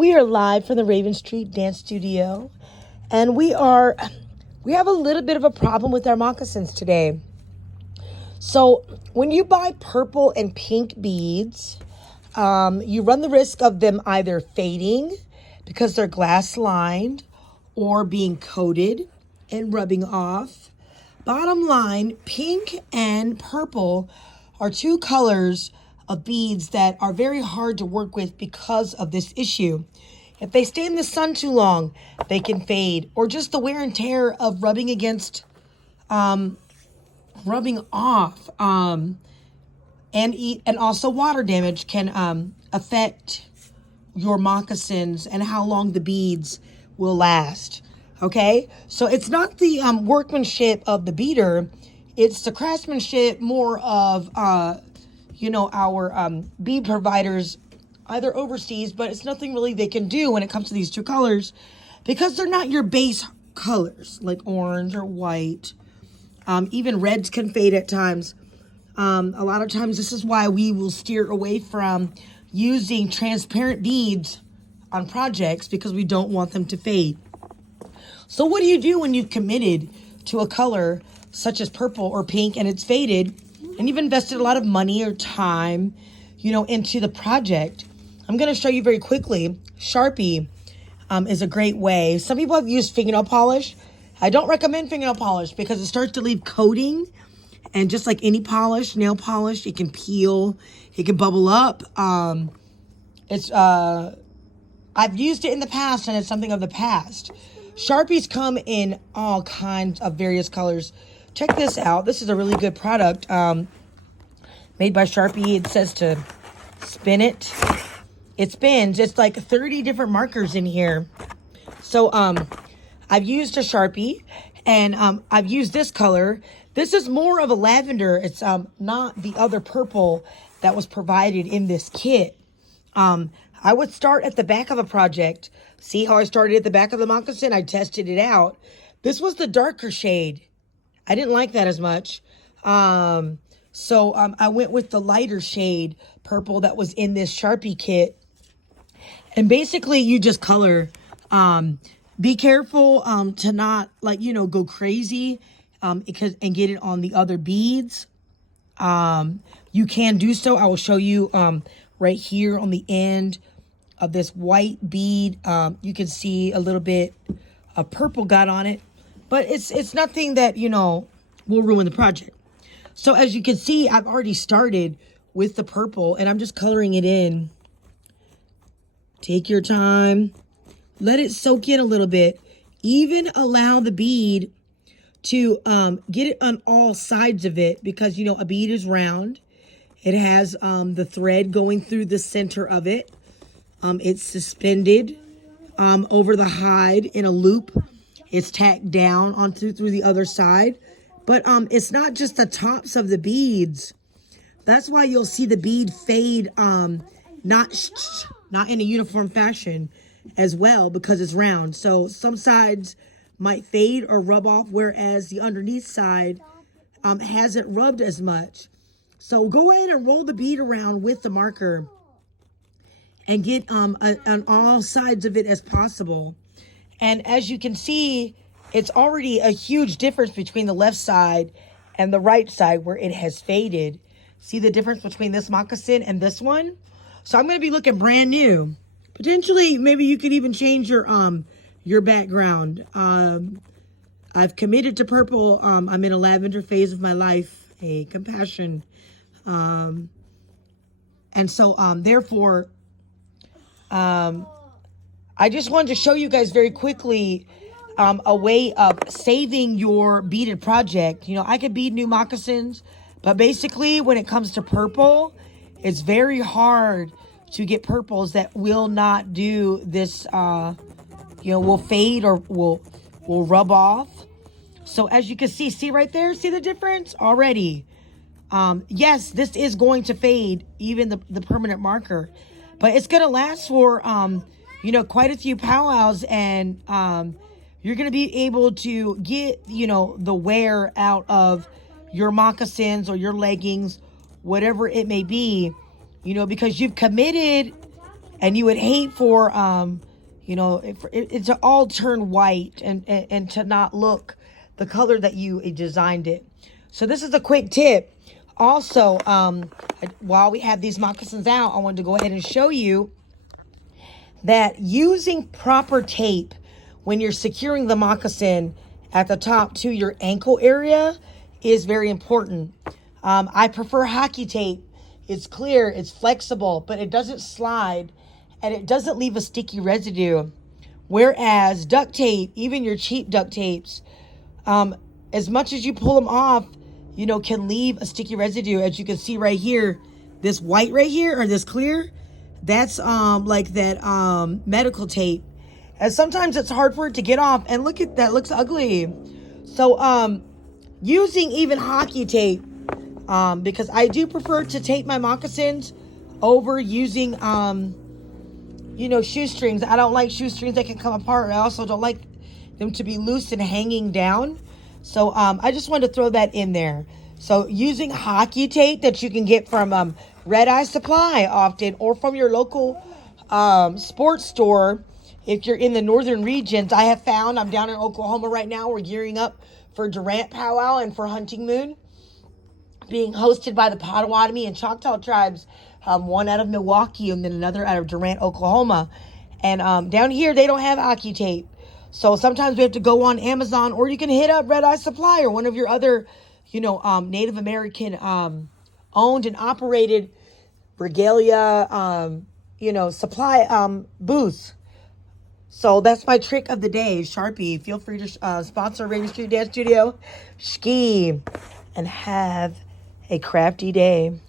We are live from the Raven Street Dance Studio, and we have a little bit of a problem with our moccasins today. So when you buy purple and pink beads, you run the risk of them either fading because they're glass lined or being coated and rubbing off. Bottom line, pink and purple are two colors of beads that are very hard to work with because of this issue. If they stay in the sun too long, they can fade, or just the wear and tear of rubbing against, rubbing off, and also water damage can affect your moccasins and how long the beads will last. Okay, so it's not the workmanship of the beater, it's the craftsmanship more of our bead providers either overseas, but it's nothing really they can do when it comes to these two colors because they're not your base colors like orange or white. Even reds can fade at times. A lot of times this is why we will steer away from using transparent beads on projects because we don't want them to fade. So what do you do when you've committed to a color such as purple or pink and it's faded and you've invested a lot of money or time, into the project? I'm going to show you very quickly. Sharpie is a great way. Some people have used fingernail polish. I don't recommend fingernail polish because it starts to leave coating, and just like any polish, nail polish, it can peel, it can bubble up. I've used it in the past and it's something of the past. Sharpies come in all kinds of various colors. Check this out. This is a really good product made by Sharpie. It says to spin it. It spins. It's like 30 different markers in here. So I've used a Sharpie, and I've used this color. This is more of a lavender. It's not the other purple that was provided in this kit. I would start at the back of a project. See how I started at the back of the moccasin? I tested it out. This was the darker shade. I didn't like that as much. So I went with the lighter shade purple that was in this Sharpie kit. And basically you just color. Be careful to not go crazy and get it on the other beads. You can do so. I will show you right here on the end of this white bead. You can see a little bit of purple got on it, but it's nothing that will ruin the project. So as you can see, I've already started with the purple and I'm just coloring it in. Take your time, let it soak in a little bit. Even allow the bead to get it on all sides of it because a bead is round. It has the thread going through the center of it. It's suspended over the hide in a loop. It's tacked down on through the other side. But it's not just the tops of the beads. That's why you'll see the bead fade not in a uniform fashion as well because it's round. So some sides might fade or rub off, whereas the underneath side hasn't rubbed as much. So go ahead and roll the bead around with the marker and get on all sides of it as possible. And as you can see, it's already a huge difference between the left side and the right side where it has faded. See the difference between this moccasin and this one? So I'm going to be looking brand new. Potentially, maybe you could even change your background. I've committed to purple. I'm in a lavender phase of my life, a compassion. And so, therefore, I just wanted to show you guys very quickly a way of saving your beaded project. I could bead new moccasins, but basically when it comes to purple, it's very hard to get purples that will not do this, will fade or will rub off. So as you can see right there, see the difference already? Yes, this is going to fade, even the permanent marker, but it's going to last for, quite a few powwows, and you're going to be able to get, the wear out of your moccasins or your leggings, whatever it may be, because you've committed And you would hate for, you know, it to all turn white and to not look the color that you designed it. So this is a quick tip. Also, while we have these moccasins out, I wanted to go ahead and show you that using proper tape when you're securing the moccasin at the top to your ankle area is very important. I prefer hockey tape. It's clear, it's flexible, but it doesn't slide and it doesn't leave a sticky residue. Whereas duct tape, even your cheap duct tapes, as much as you pull them off, you know, can leave a sticky residue. As you can see right here, this white right here, or this clear, that's like that medical tape. And sometimes it's hard for it to get off. And look at that, looks ugly. So using even hockey tape, because I do prefer to tape my moccasins over using you know, shoestrings. I don't like shoestrings that can come apart. I also don't like them to be loose and hanging down. So I just wanted to throw that in there. So using hockey tape that you can get from Red Eye Supply often, or from your local sports store if you're in the northern regions. I have found, I'm down in Oklahoma right now. We're gearing up for Durant Powwow and for Hunting Moon, being hosted by the Potawatomi and Choctaw tribes, one out of Milwaukee and then another out of Durant, Oklahoma. And down here, they don't have hockey tape. So sometimes we have to go on Amazon, or you can hit up Red Eye Supply or one of your other, you know, Native American owned and operated regalia, you know, supply booths. So that's my trick of the day, Sharpie. Feel free to sponsor Raven Street Dance Studio. Ski and have a crafty day.